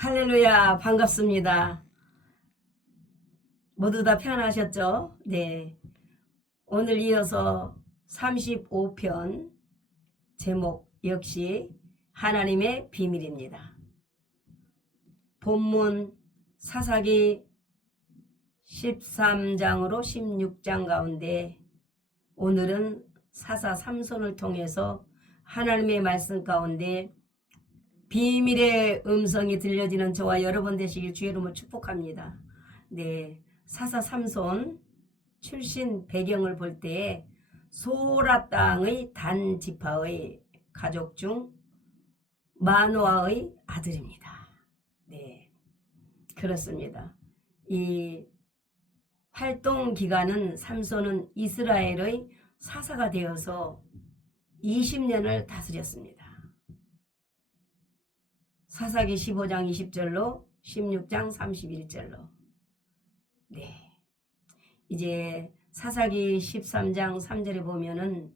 할렐루야, 반갑습니다. 모두 다 편하셨죠? 네. 오늘 이어서 35편 제목 역시 하나님의 비밀입니다. 본문 사사기 13장으로 16장 가운데 오늘은 사사 삼손을 통해서 하나님의 말씀 가운데 비밀의 음성이 들려지는 저와 여러분 되시길 주의 이름으로 축복합니다. 네, 사사 삼손 출신 배경을 볼 때에 소라 땅의 단 지파의 가족 중 마노아의 아들입니다. 네, 그렇습니다. 이 활동 기간은 삼손은 이스라엘의 사사가 되어서 20년을 다스렸습니다. 사사기 15장 20절로 16장 31절로. 네. 이제 사사기 13장 3절에 보면은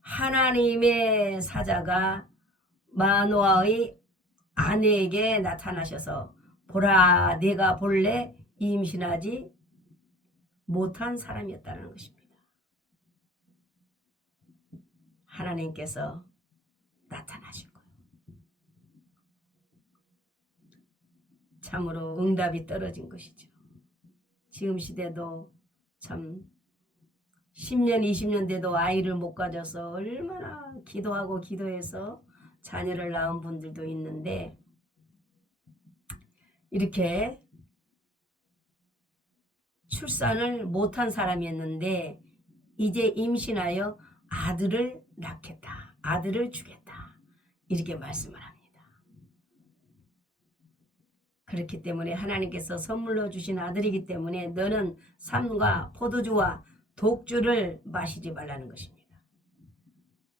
하나님의 사자가 마노아의 아내에게 나타나셔서 보라, 내가 본래 임신하지 못한 사람이었다는 것입니다. 하나님께서 나타나신 거예요. 참으로 응답이 떨어진 것이죠. 지금 시대도 참 10년 20년 돼도 아이를 못 가져서 얼마나 기도하고 기도해서 자녀를 낳은 분들도 있는데, 이렇게 출산을 못한 사람이었는데 이제 임신하여 아들을 낳겠다, 아들을 주겠다, 이렇게 말씀을 합니다. 그렇기 때문에 하나님께서 선물로 주신 아들이기 때문에 너는 삶과 포도주와 독주를 마시지 말라는 것입니다.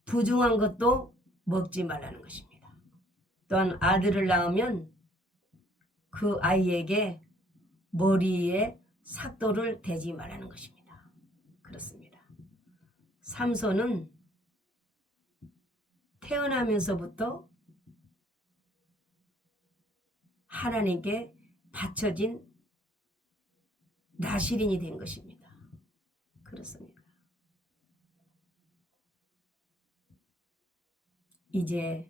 부중한 것도 먹지 말라는 것입니다. 또한 아들을 낳으면 그 아이에게 머리에 삭도를 대지 말라는 것입니다. 그렇습니다. 삼손은 태어나면서부터 하나님께 바쳐진 나실인이 된 것입니다. 그렇습니다. 이제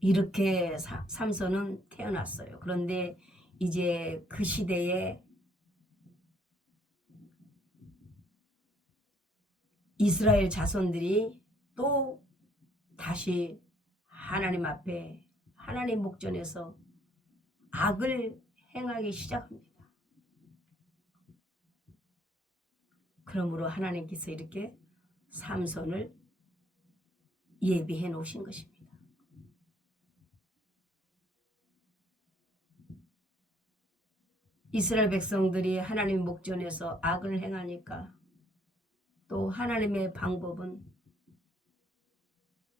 이렇게 삼손은 태어났어요. 그런데 이제 그 시대에 이스라엘 자손들이 또 다시 하나님 앞에 하나님 목전에서 악을 행하기 시작합니다. 그러므로 하나님께서 이렇게 삼손을 예비해 놓으신 것입니다. 이스라엘 백성들이 하나님 목전에서 악을 행하니까 또 하나님의 방법은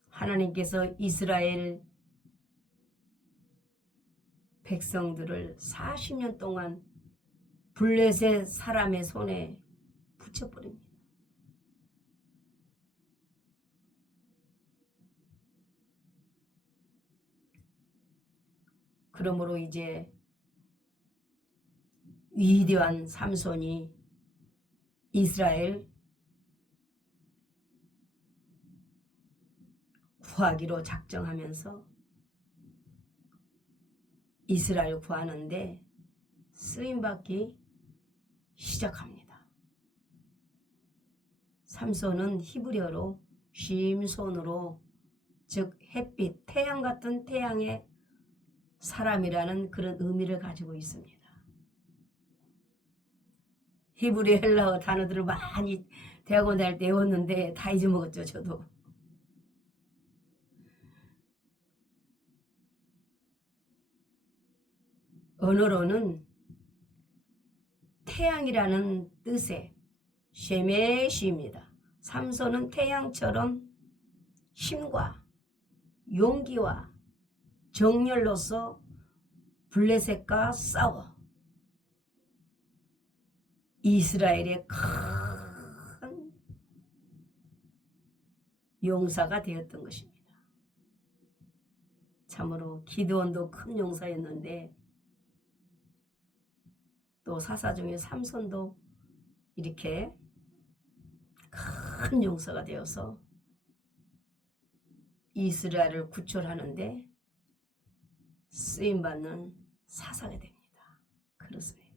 하나님께서 이스라엘 백성들을 40년 동안 블레셋 사람의 손에 붙여버립니다. 그러므로 이제 위대한 삼손이 이스라엘 구하기로 작정하면서 이스라엘 구하는데 쓰임받기 시작합니다. 삼손은 히브리어로 쉼손으로, 즉 햇빛, 태양 같은 태양의 사람이라는 그런 의미를 가지고 있습니다. 히브리 헬라어 단어들을 많이 대학원 다닐 때 외웠는데 다 잊어먹었죠, 저도. 언어로는 태양이라는 뜻의 쉐메시입니다. 삼손은 태양처럼 힘과 용기와 정열로서 블레셋과 싸워 이스라엘의 큰 용사가 되었던 것입니다. 참으로 기드온도 큰 용사였는데 또 사사 중에 삼손도 이렇게 큰 용사가 되어서 이스라엘을 구출하는데 쓰임받는 사사가 됩니다. 그렇습니다.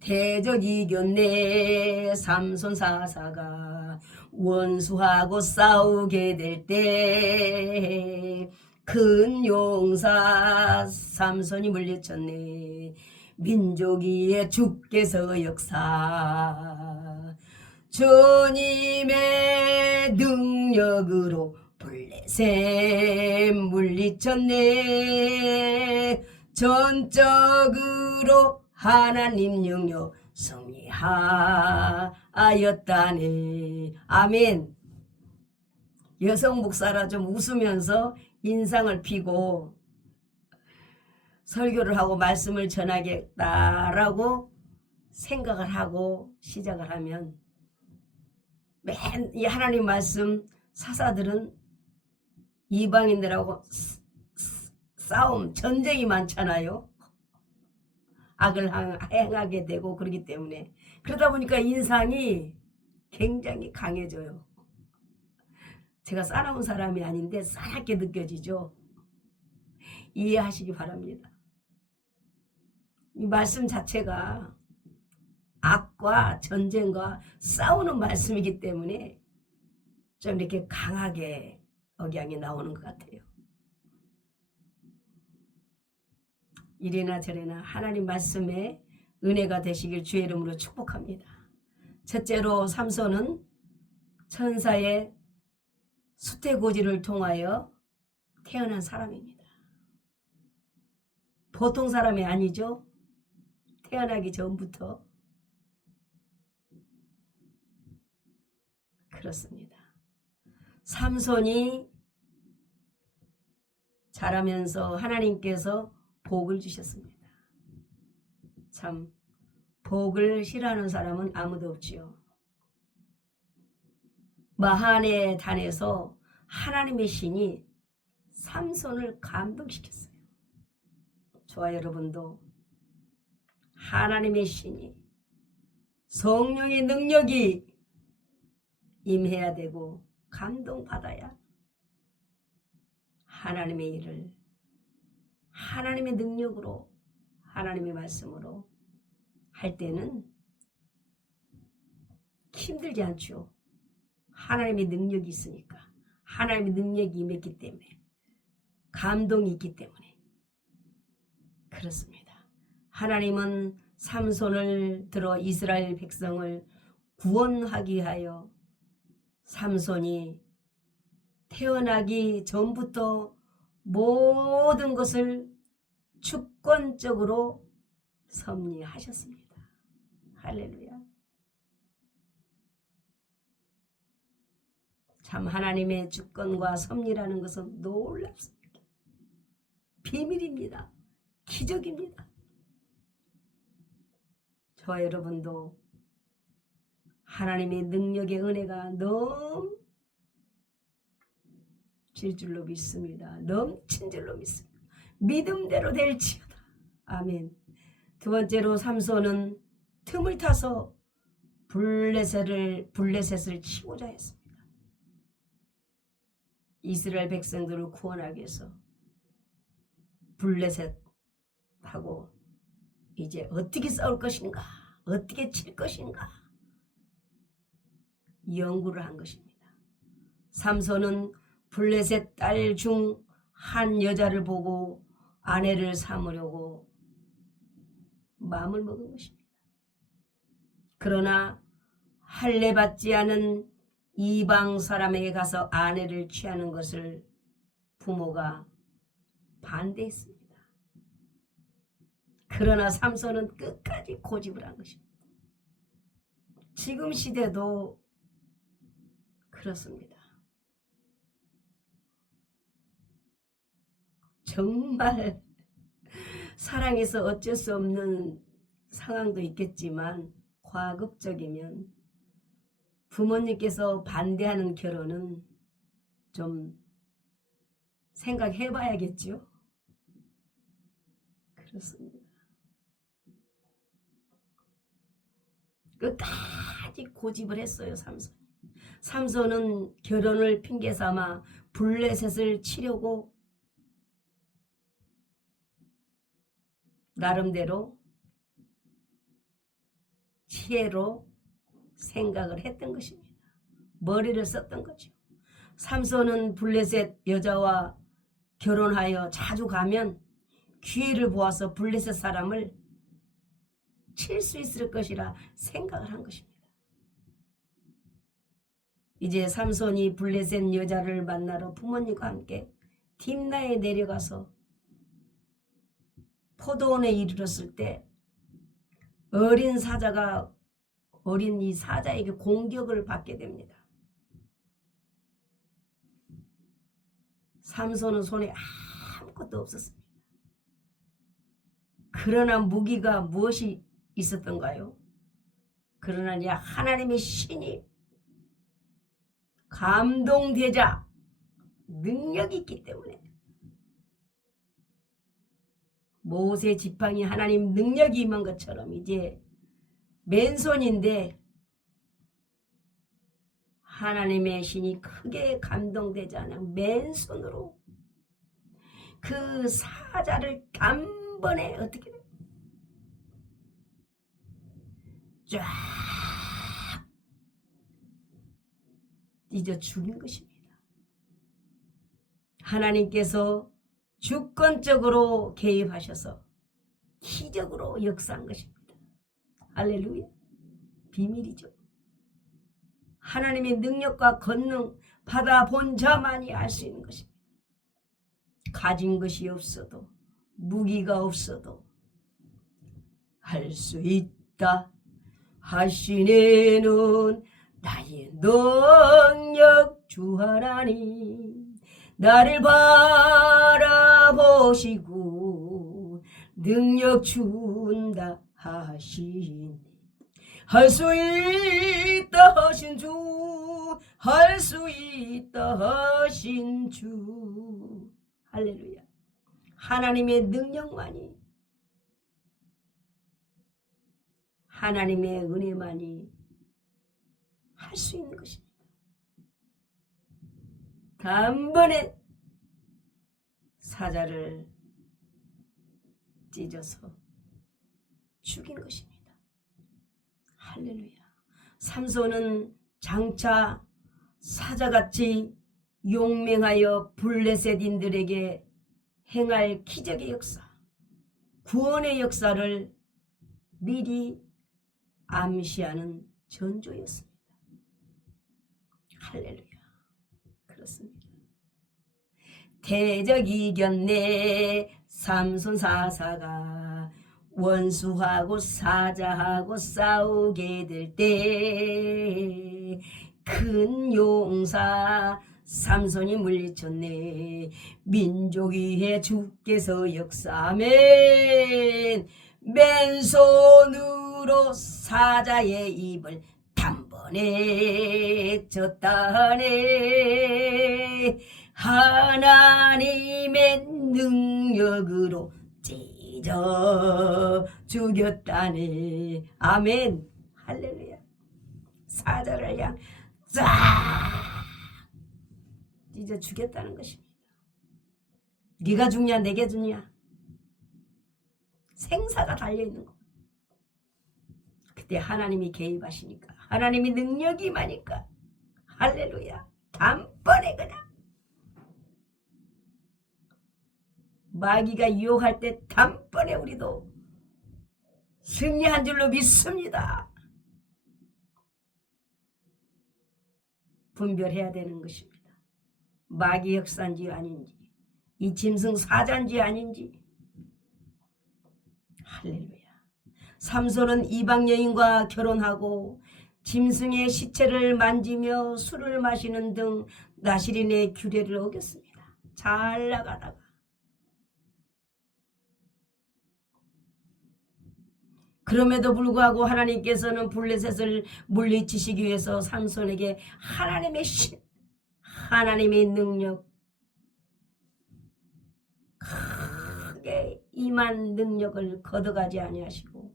대적 이겼네 삼손 사사가 원수하고 싸우게 될 때 큰 용사 삼손이 물리쳤네. 민족 위에 주께서 역사 주님의 능력으로 블레셋 물리쳤네. 전적으로 하나님 영역 승리하였다네. 아멘. 여성 목사라 좀 웃으면서 인상을 피고 설교를 하고 말씀을 전하겠다라고 생각을 하고 시작을 하면 맨 이 하나님 말씀 사사들은 이방인들하고 싸움 전쟁이 많잖아요. 악을 행하게 되고 그러기 때문에 그러다 보니까 인상이 굉장히 강해져요. 제가 싸나운 사람이 아닌데 싸납게 느껴지죠. 이해하시기 바랍니다. 이 말씀 자체가 악과 전쟁과 싸우는 말씀이기 때문에 좀 이렇게 강하게 억양이 나오는 것 같아요. 이래나 저래나 하나님 말씀에 은혜가 되시길 주의 이름으로 축복합니다. 첫째로 삼손은 천사의 수태고지를 통하여 태어난 사람입니다. 보통 사람이 아니죠. 태어나기 전부터 그렇습니다. 삼손이 자라면서 하나님께서 복을 주셨습니다. 참 복을 싫어하는 사람은 아무도 없지요. 마한의 단에서 하나님의 신이 삼손을 감동시켰어요. 저와 여러분도 하나님의 신이 성령의 능력이 임해야 되고 감동받아야 하나님의 일을 하나님의 능력으로 하나님의 말씀으로 할 때는 힘들지 않죠. 하나님의 능력이 있으니까. 하나님의 능력이 임했기 때문에. 감동이 있기 때문에. 그렇습니다. 하나님은 삼손을 들어 이스라엘 백성을 구원하기 위하여 삼손이 태어나기 전부터 모든 것을 주권적으로 섭리하셨습니다. 할렐루야. 참 하나님의 주권과 섭리라는 것은 놀랍습니다. 비밀입니다. 기적입니다. 저와 여러분도 하나님의 능력의 은혜가 넘칠 줄로 믿습니다. 넘친 줄로 믿습니다. 믿음대로 될지어다. 아멘. 두 번째로 삼손은 틈을 타서 블레셋을 치고자 했습니다. 이스라엘 백성들을 구원하기 위해서 블레셋하고 이제 어떻게 싸울 것인가, 어떻게 칠 것인가 연구를 한 것입니다. 삼손은 블레셋 딸 중 한 여자를 보고 아내를 삼으려고 마음을 먹은 것입니다. 그러나 할례받지 않은 이방 사람에게 가서 아내를 취하는 것을 부모가 반대했습니다. 그러나 삼손은 끝까지 고집을 한 것입니다. 지금 시대도 그렇습니다. 정말 사랑해서 어쩔 수 없는 상황도 있겠지만 과급적이면 부모님께서 반대하는 결혼은 좀 생각해 봐야겠죠. 그렇습니다. 끝까지 고집을 했어요. 삼손은 결혼을 핑계 삼아 블레셋을 치려고 나름대로 지혜로 생각을 했던 것입니다. 머리를 썼던 거죠. 삼손은 블레셋 여자와 결혼하여 자주 가면 기회를 보아서 블레셋 사람을 칠 수 있을 것이라 생각을 한 것입니다. 이제 삼손이 블레셋 여자를 만나러 부모님과 함께 딥나에 내려가서 포도원에 이르렀을 때 어린 이 사자에게 공격을 받게 됩니다. 삼손은 손에 아무것도 없었습니다. 그러나 무기가 무엇이 있었던가요? 그러나 이제 하나님의 신이 감동되자 능력이 있기 때문에 모세 지팡이 하나님 능력이 임한 것처럼 이제 맨손인데 하나님의 신이 크게 감동되지 않아 맨손으로 그 사자를 단번에 어떻게 쫙 찢어 죽인 것입니다. 하나님께서 주권적으로 개입하셔서 기적으로 역사한 것입니다. 할렐루야. 비밀이죠. 하나님의 능력과 권능 받아본 자만이 알 수 있는 것입니다. 가진 것이 없어도 무기가 없어도 할 수 있다 하시네는 나의 능력 주 하나님 나를 바라보시고 능력 준다 하시네. 할 수 있다 하신 주, 할 수 있다 하신 주. 할렐루야. 하나님의 능력만이, 하나님의 은혜만이 할 수 있는 것입니다. 단번에 사자를 찢어서 죽인 것입니다. 할렐루야. 삼손은 장차 사자같이 용맹하여 블레셋인들에게 행할 기적의 역사, 구원의 역사를 미리 암시하는 전조였습니다. 할렐루야. 그렇습니다. 대적 이겼네 삼손 사사가 원수하고 사자하고 싸우게 될 때 큰 용사 삼손이 물리쳤네. 민족 위에 주께서 역사하면 맨손으로 사자의 입을 단번에 쳤다네. 하나님의 능력으로 찢어 죽였다네. 아멘. 할렐루야. 사자를 그냥 쫙 찢어 죽였다는 것입니다. 네가 죽냐 내게 죽냐 생사가 달려있는 거. 그때 하나님이 개입하시니까, 하나님이 능력이 임하니까, 할렐루야, 단번에 그냥 마귀가 유혹할 때 단번에 우리도 승리한 줄로 믿습니다. 분별해야 되는 것입니다. 마귀 역사인지 아닌지, 이 짐승 사자인지 아닌지. 할렐루야. 삼손은 이방 여인과 결혼하고 짐승의 시체를 만지며 술을 마시는 등 나시린의 규례를 어겼습니다. 잘 나가다가 그럼에도 불구하고 하나님께서는 블레셋을 물리치시기 위해서 삼손에게 하나님의 신, 하나님의 능력, 임한 능력을 걷어가지 아니하시고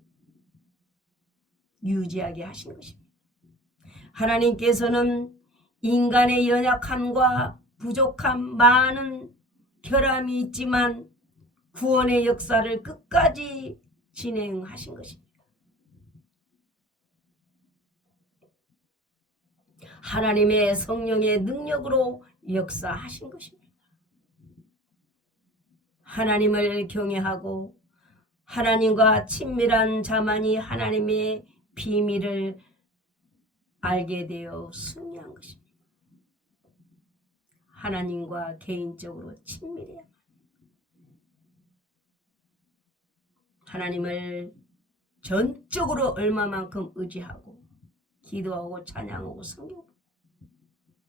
유지하게 하신 것입니다. 하나님께서는 인간의 연약함과 부족함, 많은 결함이 있지만 구원의 역사를 끝까지 진행하신 것입니다. 하나님의 성령의 능력으로 역사하신 것입니다. 하나님을 경외하고 하나님과 친밀한 자만이 하나님의 비밀을 알게 되어 승리한 것입니다. 하나님과 개인적으로 친밀해야 하나님을 전적으로 얼마만큼 의지하고 기도하고 찬양하고 섬기고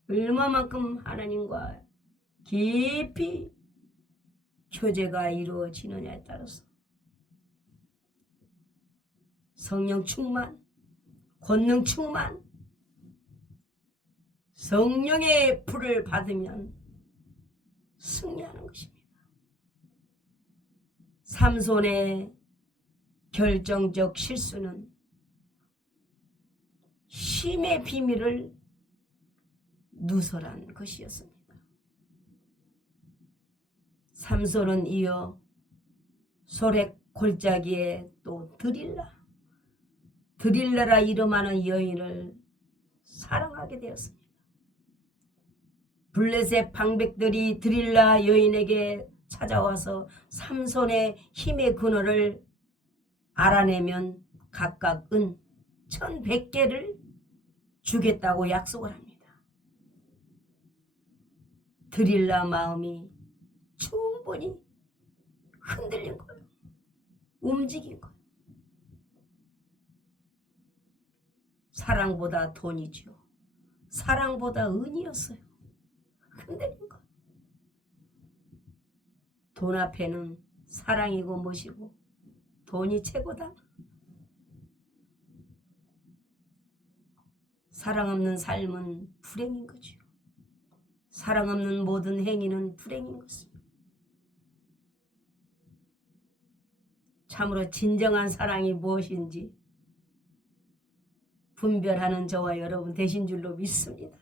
얼마만큼 하나님과 깊이 교제가 이루어지느냐에 따라서 성령 충만, 권능 충만, 성령의 불을 받으면 승리하는 것입니다. 삼손의 결정적 실수는 힘의 비밀을 누설한 것이었습니다. 삼손은 이어 소렉 골짜기에 또 드릴라라 이름하는 여인을 사랑하게 되었습니다. 블레셋 방백들이 드릴라 여인에게 찾아와서 삼손의 힘의 근원을 알아내면 각각 은 1,100개를 주겠다고 약속을 합니다. 드릴라 마음이 충분히 흔들린 거예요. 움직인 거예요. 사랑보다 돈이죠. 사랑보다 은이었어요. 흔들린 거. 돈 앞에는 사랑이고 무엇이고 돈이 최고다. 사랑 없는 삶은 불행인 거죠. 사랑 없는 모든 행위는 불행인 것입니다. 참으로 진정한 사랑이 무엇인지 분별하는 저와 여러분 되신 줄로 믿습니다.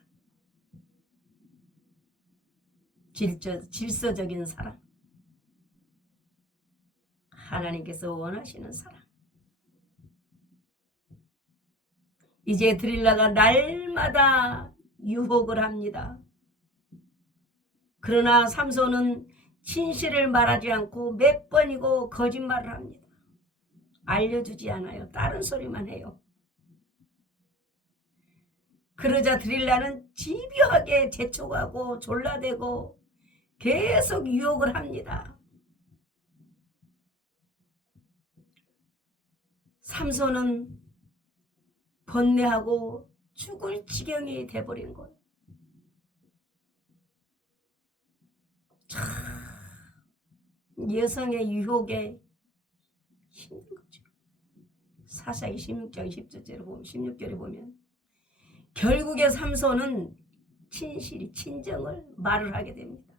질서적인 사랑, 하나님께서 원하시는 사랑. 이제 드릴라가 날마다 유혹을 합니다. 그러나 삼손은 진실을 말하지 않고 몇 번이고 거짓말을 합니다. 알려주지 않아요. 다른 소리만 해요. 그러자 드릴라는 집요하게 재촉하고 졸라대고 계속 유혹을 합니다. 삼손은 번뇌하고 죽을 지경이 돼버린 거예요. 참 여성의 유혹에 힘든 거죠. 사사기 16장 16절에 보면 결국에 삼손은 친정을 말을 하게 됩니다.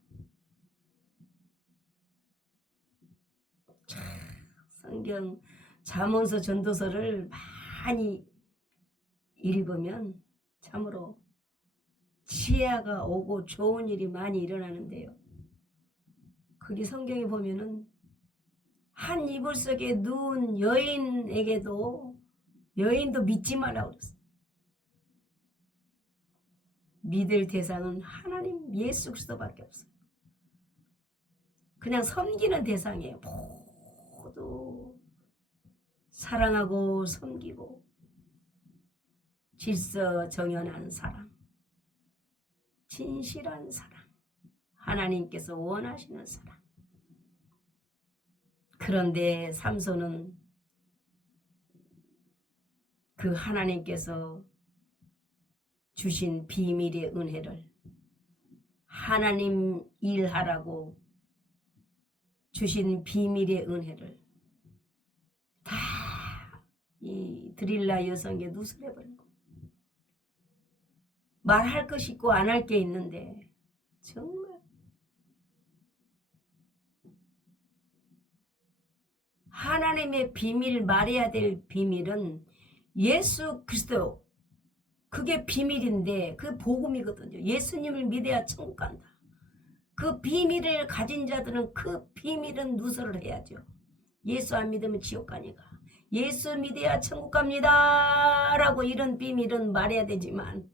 참 성경 잠언서 전도서를 많이 읽으면 참으로 지혜가 오고 좋은 일이 많이 일어나는데요. 거기 성경에 보면은 한 이불 속에 누운 여인도 믿지 말라고 그랬어요. 믿을 대상은 하나님 예수 그리스도밖에 없어요. 그냥 섬기는 대상이에요. 모두 사랑하고 섬기고 질서정연한 사랑, 진실한 사랑, 하나님께서 원하시는 사랑. 그런데 삼손은 그 하나님께서 주신 비밀의 은혜를 하나님 일하라고 주신 비밀의 은혜를 다 이 드릴라 여성에게 누설해버린 거. 말할 것이 있고 안 할 게 있는데 정말 하나님의 비밀, 말해야 될 비밀은 예수 그리스도, 그게 비밀인데 그 복음이거든요. 예수님을 믿어야 천국 간다. 그 비밀을 가진 자들은 그 비밀은 누설을 해야죠. 예수 안 믿으면 지옥 가니까. 예수 믿어야 천국 갑니다 라고 이런 비밀은 말해야 되지만,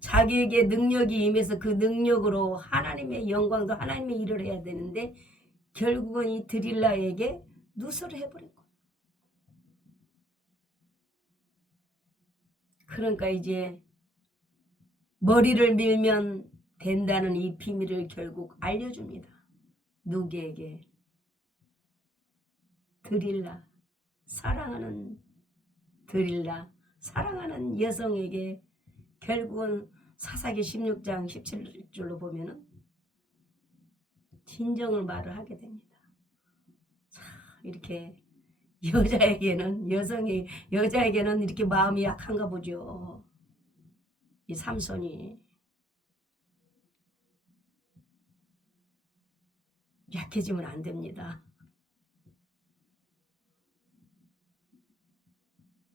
자기에게 능력이 임해서 그 능력으로 하나님의 영광도 하나님의 일을 해야 되는데 결국은 이 드릴라에게 누설을 해버린 거예요. 그러니까 이제 머리를 밀면 된다는 이 비밀을 결국 알려줍니다. 누구에게? 드릴라, 사랑하는 드릴라, 사랑하는 여성에게 결국은 사사기 16장 17절로 보면은 진정을 말을 하게 됩니다. 자, 이렇게 여자에게는 이렇게 마음이 약한가 보죠. 이 삼손이 약해지면 안 됩니다.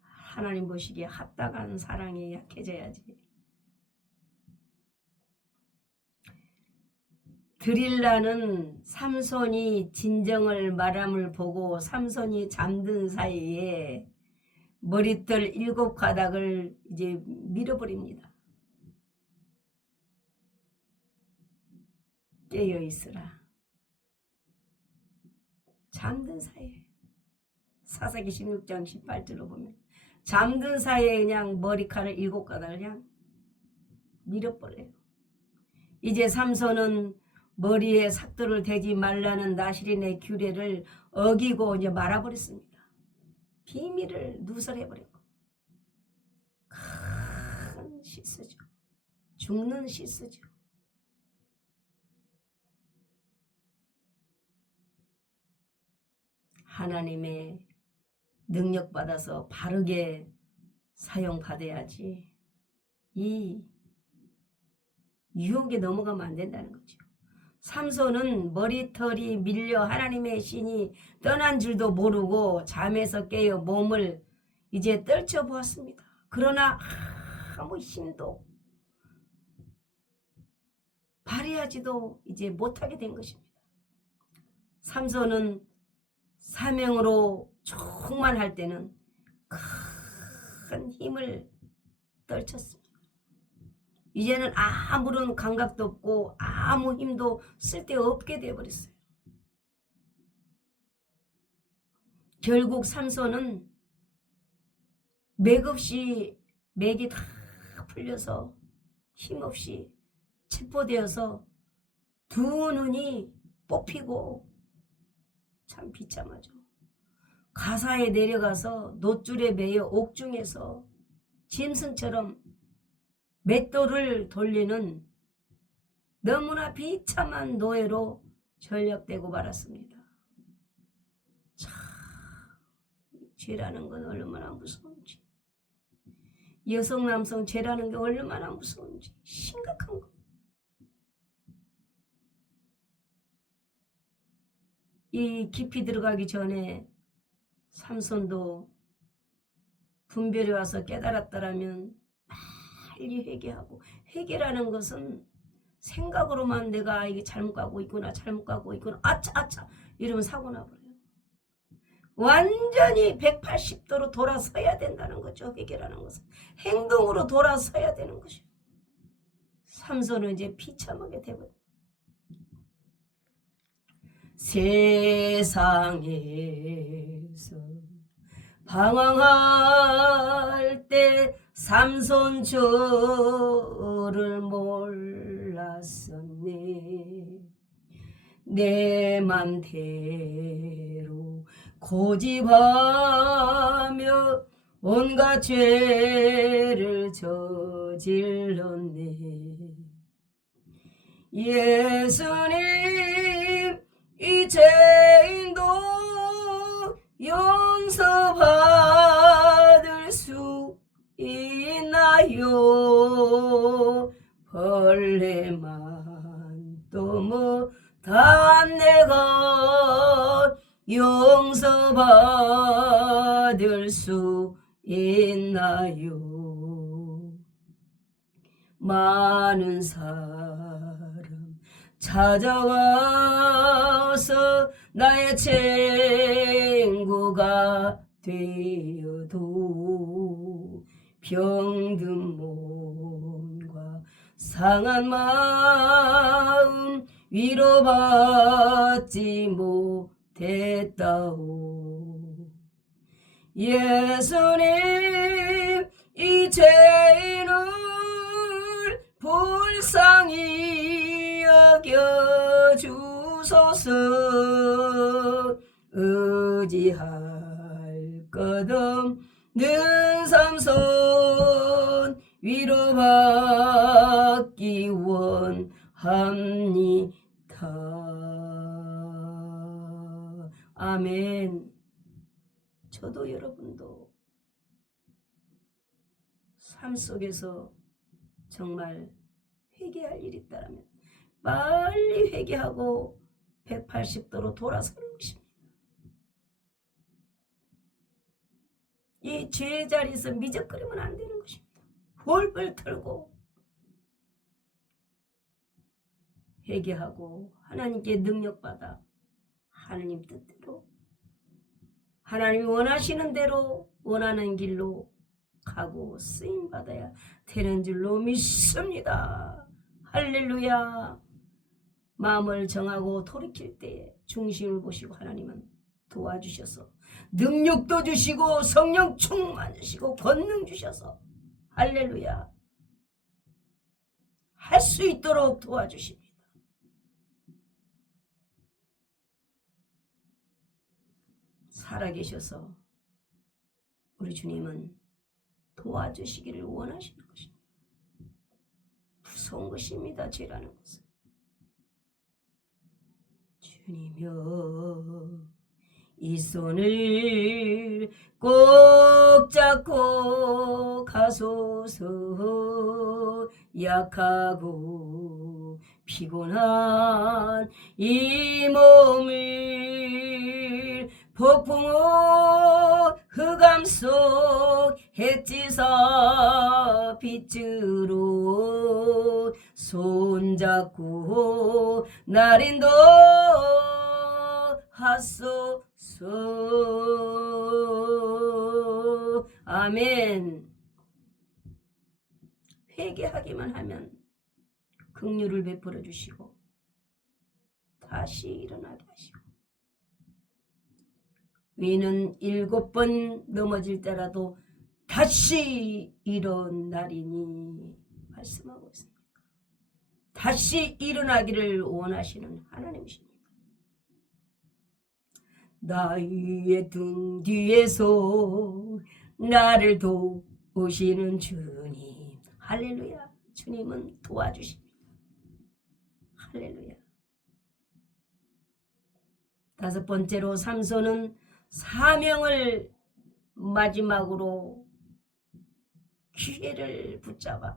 하나님 보시기에 합당한 사랑에 약해져야지. 드릴라는 삼손이 진정을 말함을 보고 삼손이 잠든 사이에 머리털 7가닥을 이제 밀어버립니다. 깨어있으라. 잠든 사이에. 사사기 16장 18절로 보면 잠든 사이에 그냥 머리카락을 7가닥을 그냥 밀어버려요. 이제 삼손은 머리에 삭도를 대지 말라는 나실인의 규례를 어기고 이제 말아버렸습니다. 비밀을 누설해버렸고. 큰 실수죠. 죽는 실수죠. 하나님의 능력받아서 바르게 사용받아야지 이 유혹에 넘어가면 안 된다는 거죠. 삼손은 머리털이 밀려 하나님의 신이 떠난 줄도 모르고 잠에서 깨어 몸을 이제 떨쳐보았습니다. 그러나 아무 힘도 발휘하지도 이제 못하게 된 것입니다. 삼손은 사명으로 충만할 때는 큰 힘을 떨쳤습니다. 이제는 아무런 감각도 없고 아무 힘도 쓸데없게 되어버렸어요. 결국 삼손은 맥없이 맥이 다 풀려서 힘없이 체포되어서 두 눈이 뽑히고 참 비참하죠. 가사에 내려가서 놋줄에 매여 옥중에서 짐승처럼 맷돌을 돌리는 너무나 비참한 노예로 전락되고 말았습니다. 참, 죄라는 건 얼마나 무서운지, 여성 남성 죄라는 게 얼마나 무서운지 심각한 거. 이 깊이 들어가기 전에 삼손도 분별이 와서 깨달았더라면 빨리 회개하고, 회개라는 것은 생각으로만 내가 이게 잘못 가고 있구나 아차 이러면 사고 나버려요. 완전히 180도로 돌아서야 된다는 거죠. 회개라는 것은 행동으로 돌아서야 되는 것이요. 삼손은 이제 비참하게 되버려요. 세상에서 방황할 때 삼손 저를 몰랐었네. 내 맘대로 고집하며 온갖 죄를 저질렀네. 예수님, 이 죄인도 용서받을 수 있나요? 벌레만 또 못한 내가 용서받을 수 있나요? 많은 사람 찾아와서 나의 친구가 되어도 병든 몸과 상한 마음 위로받지 못했다오. 예수님, 이 죄인을 불쌍히 여겨주소서. 의지할 것 없는 삼손 위로받기 원합니다. 아멘. 저도 여러분도 삶 속에서 정말 회개할 일이 있다면 빨리 회개하고 180도로 돌아서는 것입니다. 이 죄의 자리에서 미적거리면 안 되는 것입니다. 홀불 털고 회개하고 하나님께 능력받아 하나님 뜻대로 하나님이 원하시는 대로 원하는 길로 가고 쓰임받아야 되는 줄로 믿습니다. 할렐루야. 마음을 정하고 돌이킬 때에 중심을 보시고 하나님은 도와주셔서 능력도 주시고 성령 충만 주시고 권능 주셔서 할렐루야 할 수 있도록 도와주십니다. 살아계셔서 우리 주님은 도와주시기를 원하시는 것입니다. 무서운 것입니다. 죄라는 것은. 주님여 이 손을 꼭 잡고 가소서. 약하고 피곤한 이 몸을 폭풍우 흑암 속 햇지사 빛으로 손잡고 날 인도하소서. 아멘. 회개하기만 하면 긍휼을 베풀어 주시고 다시 일어나게 하시고 위는 7번 넘어질 때라도 다시 일어나리니 말씀하고 있습니다. 다시 일어나기를 원하시는 하나님이십니다. 나의 등 뒤에서 나를 도우시는 주님. 할렐루야. 주님은 도와주십니다. 할렐루야. 5번째로 삼손은 사명을 마지막으로 기회를 붙잡아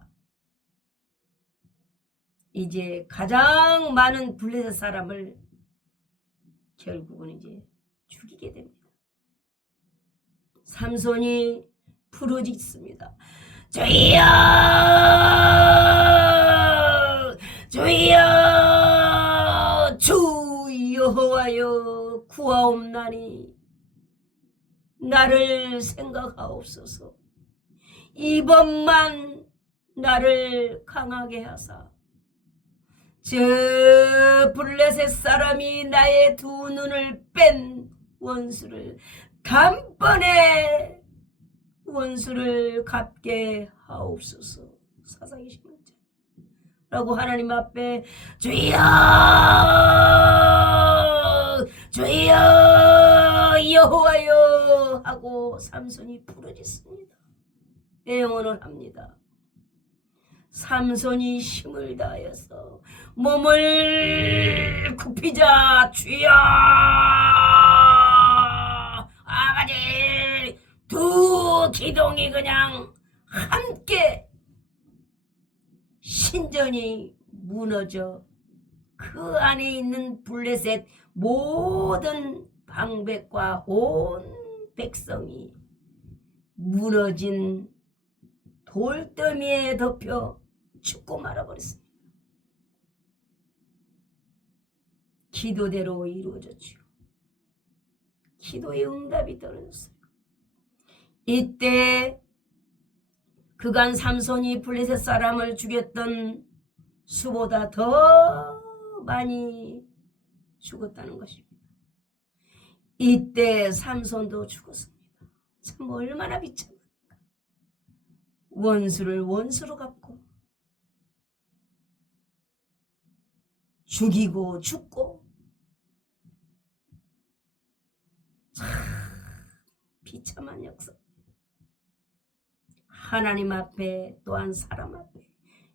이제 가장 많은 블레셋 사람을 결국은 이제 죽이게 됩니다. 삼손이 부르짖습니다. 주여 주여 주 여호와여 구하옵나니 나를 생각하옵소서. 이번만 나를 강하게 하사 저 블레셋 사람이 나의 두 눈을 뺀 원수를 단번에 원수를 갚게 하옵소서. 사사기신 라고 하나님 앞에 주여 주여 여호와여 하고 삼손이 부르짖습니다. 애원을 합니다. 삼손이 힘을 다하여서 몸을 굽히자 주여 아가지 두 기둥이 그냥 함께 신전이 무너져 그 안에 있는 블레셋 모든 방백과 온 백성이 무너진 돌더미에 덮여 죽고 말아버렸습니다. 기도대로 이루어졌죠. 기도의 응답이 떨어졌어요. 이때 그간 삼손이 블레셋 사람을 죽였던 수보다 더 많이 죽었다는 것입니다. 이때 삼손도 죽었습니다. 참 얼마나 비참합니까? 원수를 원수로 갚고 죽이고 죽고 참 비참한 역사. 하나님 앞에 또한 사람 앞에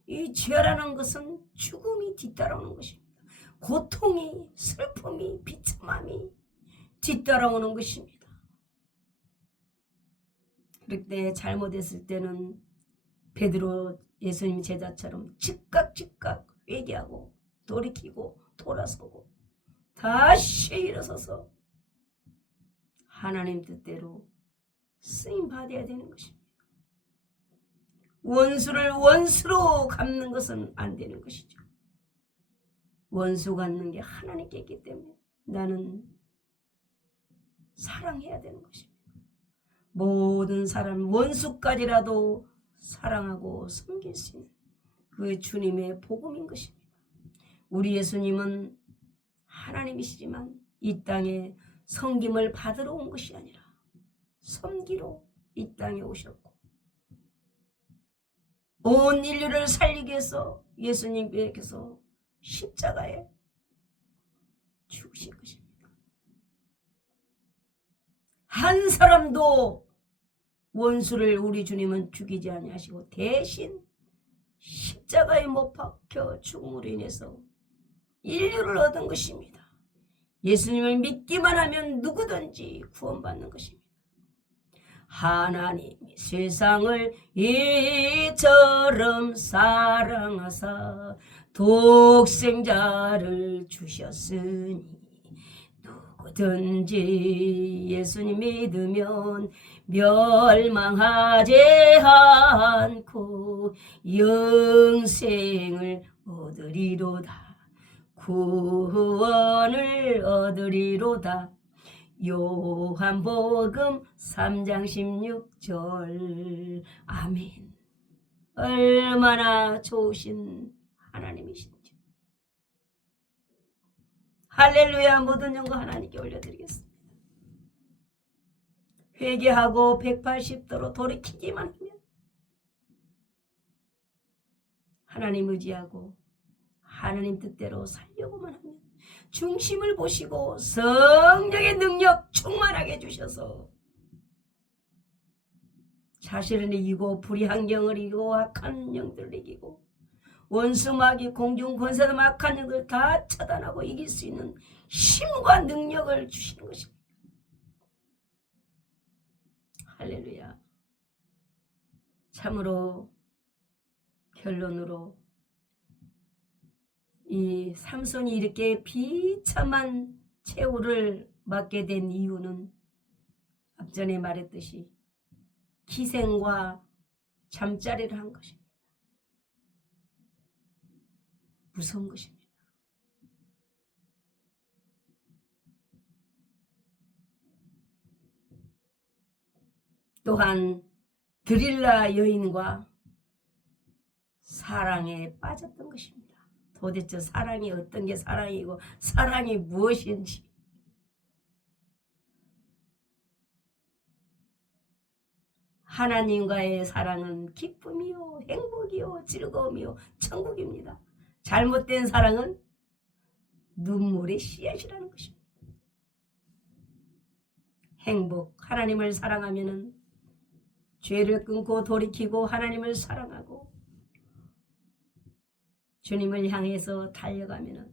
이 죄라는 것은 죽음이 뒤따라오는 것입니다. 고통이, 슬픔이, 비참함이 뒤따라오는 것입니다. 그럴 때 잘못했을 때는 베드로 예수님 제자처럼 즉각 회개하고 돌이키고 돌아서고 다시 일어서서 하나님 뜻대로 쓰임 받아야 되는 것입니다. 원수를 원수로 갚는 것은 안 되는 것이죠. 원수 갚는 게 하나님께 있기 때문에 나는 사랑해야 되는 것입니다. 모든 사람 원수까지라도 사랑하고 섬길 수 있는 그 주님의 복음인 것입니다. 우리 예수님은 하나님이시지만 이 땅에 섬김을 받으러 온 것이 아니라 섬기러 이 땅에 오셨고 온 인류를 살리기 위해서 예수님께서 십자가에 죽으신 것입니다. 한 사람도 원수를 우리 주님은 죽이지 아니하시고 대신 십자가에 못 박혀 죽음으로 인해서 인류를 얻은 것입니다. 예수님을 믿기만 하면 누구든지 구원받는 것입니다. 하나님이 세상을 이처럼 사랑하사 독생자를 주셨으니 누구든지 예수님 믿으면 멸망하지 않고 영생을 얻으리로다. 구원을 얻으리로다. 요한복음 3장 16절. 아멘. 얼마나 좋으신 하나님이신지. 할렐루야. 모든 영광 하나님께 올려드리겠습니다. 회개하고 180도로 돌이키기만 하면 하나님 의지하고 하나님 뜻대로 살려고만 하면 중심을 보시고 성령의 능력 충만하게 해주셔서 자신을 이기고 불의한 영을 이기고 악한 영들을 이기고 원수 마귀 공중 권세도 악한 영들 다 처단하고 이길 수 있는 힘과 능력을 주시는 것입니다. 할렐루야. 참으로 결론으로 이 삼손이 이렇게 비참한 최후를 맞게 된 이유는 앞전에 말했듯이 기생과 잠자리를 한 것입니다. 무서운 것입니다. 또한 드릴라 여인과 사랑에 빠졌던 것입니다. 도대체 사랑이 어떤 게 사랑이고 사랑이 무엇인지 하나님과의 사랑은 기쁨이요 행복이요 즐거움이요 천국입니다. 잘못된 사랑은 눈물의 씨앗이라는 것입니다. 행복, 하나님을 사랑하면은 죄를 끊고 돌이키고 하나님을 사랑하고 주님을 향해서 달려가면은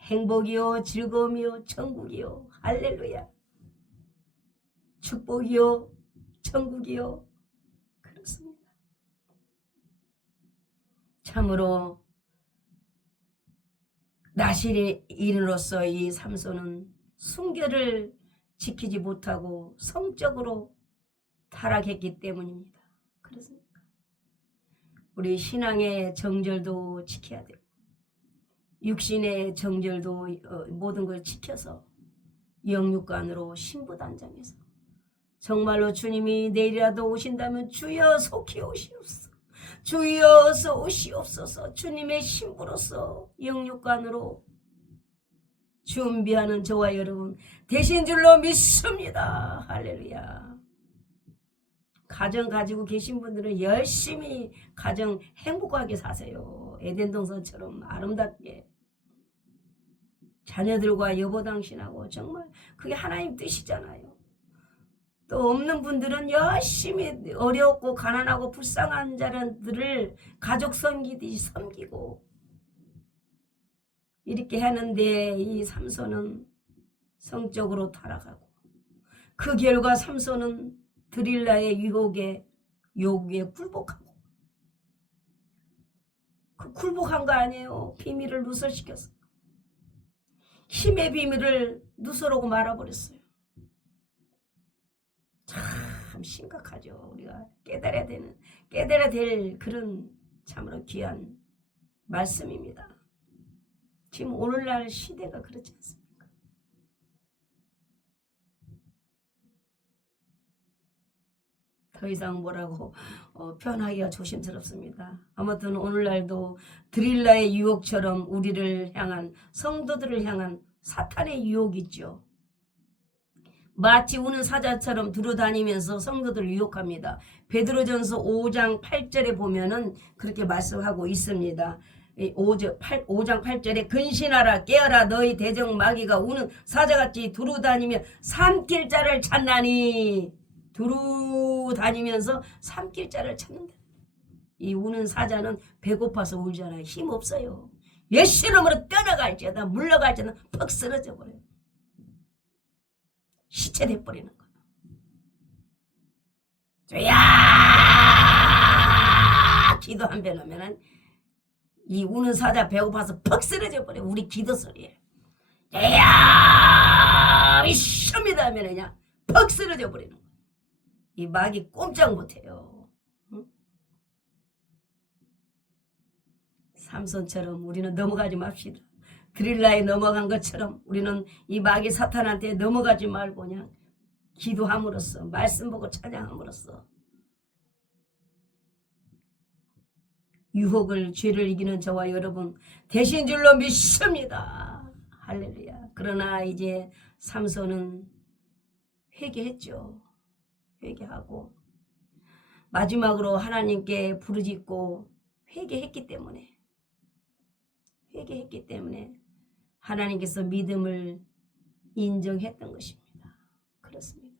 행복이요 즐거움이요 천국이요 할렐루야 축복이요 천국이요 그렇습니다. 참으로 나실의 인으로서 이 삼손은 순결을 지키지 못하고 성적으로 타락했기 때문입니다. 그렇습니까? 우리 신앙의 정절도 지켜야 돼요. 육신의 정절도 모든 걸 지켜서 영육간으로 신부단장해서 정말로 주님이 내일이라도 오신다면 주여 속히 오시옵소서. 주여서 오시옵소서. 주님의 신부로서 영육간으로 준비하는 저와 여러분 되신 줄로 믿습니다. 할렐루야. 가정 가지고 계신 분들은 열심히 가정 행복하게 사세요. 에덴 동산처럼 아름답게 자녀들과 여보 당신하고 정말 그게 하나님 뜻이잖아요. 또 없는 분들은 열심히 어렵고 가난하고 불쌍한 자들을 가족 섬기듯이 섬기고 이렇게 하는데 이 삼손은 성적으로 타락하고 그 결과 삼손은 드릴라의 유혹에 굴복하고 그 굴복한 거 아니에요. 비밀을 누설시켰어요. 힘의 비밀을 누설하고 말아버렸어요. 참 심각하죠. 우리가 깨달아야 될 그런 참으로 귀한 말씀입니다. 지금 오늘날 시대가 그렇지 않습니까? 더 이상 뭐라고 표현하기가 조심스럽습니다. 아무튼 오늘날도 드릴라의 유혹처럼 우리를 향한 성도들을 향한 사탄의 유혹이 있죠. 마치 우는 사자처럼 두루다니면서 성도들을 유혹합니다. 베드로전서 5장 8절에 보면은 그렇게 말씀하고 있습니다. 5장 8절에 근신하라 깨어라 너희 대적 마귀가 우는 사자같이 두루다니며 삼킬 자를 찾나니 두루다니면서 삼킬 자를 찾는다. 이 우는 사자는 배고파서 울잖아요. 힘 없어요. 예시름으로 뛰어나갈지어다 물러갈지어다 퍽 쓰러져 버려요. 시체 돼버리는 거예요. 야 기도 한 번 하면은 이 우는 사자 배고파서 퍽 쓰러져 버려. 우리 기도 소리에 야 이십니다 하면 그냥 퍽 쓰러져 버리는 거예요. 이 마귀 꼼짝 못해요. 응? 삼손처럼 우리는 넘어가지 맙시다. 드릴라에 넘어간 것처럼 우리는 이 마귀 사탄한테 넘어가지 말고 그냥 기도함으로써 말씀 보고 찬양함으로써 유혹을 죄를 이기는 저와 여러분 되신 줄로 믿습니다. 할렐루야. 그러나 이제 삼손은 회개했죠. 회개하고 마지막으로 하나님께 부르짖고 회개했기 때문에 하나님께서 믿음을 인정했던 것입니다. 그렇습니다.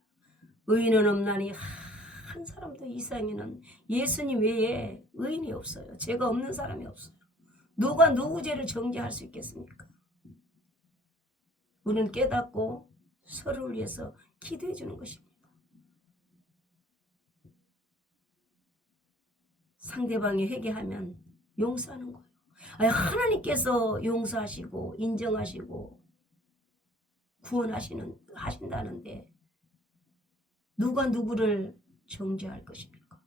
의인은 없나니 한 사람도 이 세상에는 예수님 외에 의인이 없어요. 죄가 없는 사람이 없어요. 누가 누구 죄를 정죄할 수 있겠습니까? 우리는 깨닫고 서로를 위해서 기도해 주는 것입니다. 상대방이 회개하면 용서하는 거예요. 아니, 하나님께서 용서하시고 인정하시고 하신다는데 누가 누구를 정죄할 것입니까?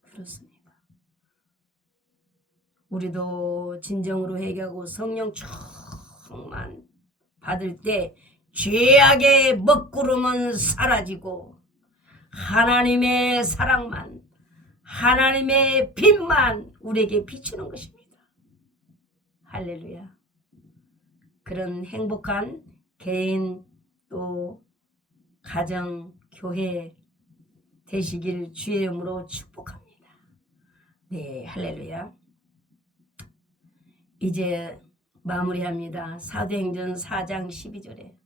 그렇습니다. 우리도 진정으로 회개하고 성령 충만 받을 때 죄악의 먹구름은 사라지고 하나님의 사랑만 하나님의 빛만 우리에게 비추는 것입니다. 할렐루야. 그런 행복한 개인 또 가정 교회 되시길 주의 이름으로 축복합니다. 네, 할렐루야. 이제 마무리합니다. 사도행전 4장 12절에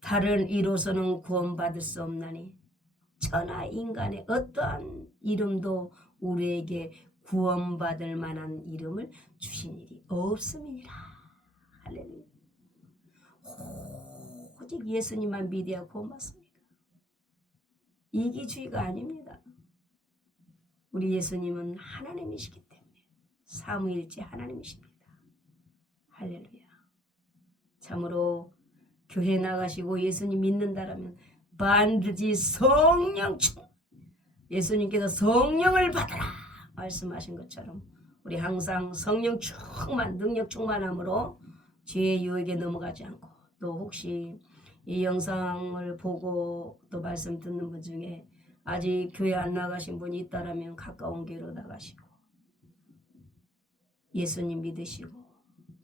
다른 이로서는 구원받을 수 없나니 천하 인간의 어떠한 이름도 우리에게 구원받을 만한 이름을 주신 일이 없음이니라. 할렐루야. 오직 예수님만 믿어야 구원받습니다. 이기주의가 아닙니다. 우리 예수님은 하나님이시기 때문에 삼위일체 하나님이십니다. 할렐루야. 참으로 교회 나가시고 예수님 믿는다라면 반드시 성령 예수님께서 성령을 받아라 말씀하신 것처럼 우리 항상 성령 충만 능력 충만함으로 죄의 유혹에 넘어가지 않고 또 혹시 이 영상을 보고 또 말씀 듣는 분 중에 아직 교회 안 나가신 분이 있다라면 가까운 교회로 나가시고 예수님 믿으시고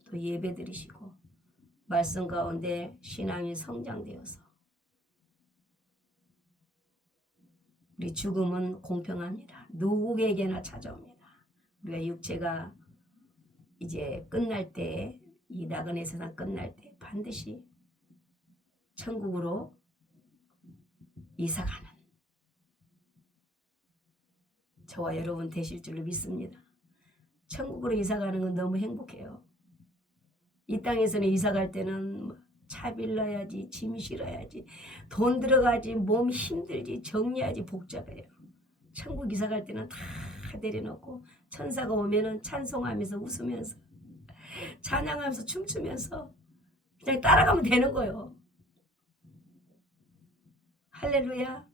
또 예배 드리시고 말씀 가운데 신앙이 성장되어서 우리 죽음은 공평합니다. 누구에게나 찾아옵니다. 우리가 육체가 이제 끝날 때 이 나그네 세상 끝날 때 반드시 천국으로 이사가는 저와 여러분 되실 줄로 믿습니다. 천국으로 이사가는 건 너무 행복해요. 이 땅에서는 이사갈 때는 차 빌려야지 짐 실어야지 돈 들어가지 몸 힘들지 정리하지 복잡해요. 천국 이사갈 때는 다 내려놓고 천사가 오면은 찬송하면서 웃으면서 찬양하면서 춤추면서 그냥 따라가면 되는 거예요. 할렐루야.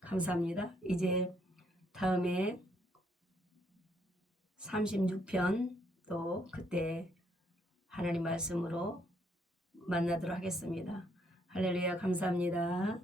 감사합니다. 이제 다음에 36편 또 그때 하나님 말씀으로 만나도록 하겠습니다. 할렐루야. 감사합니다.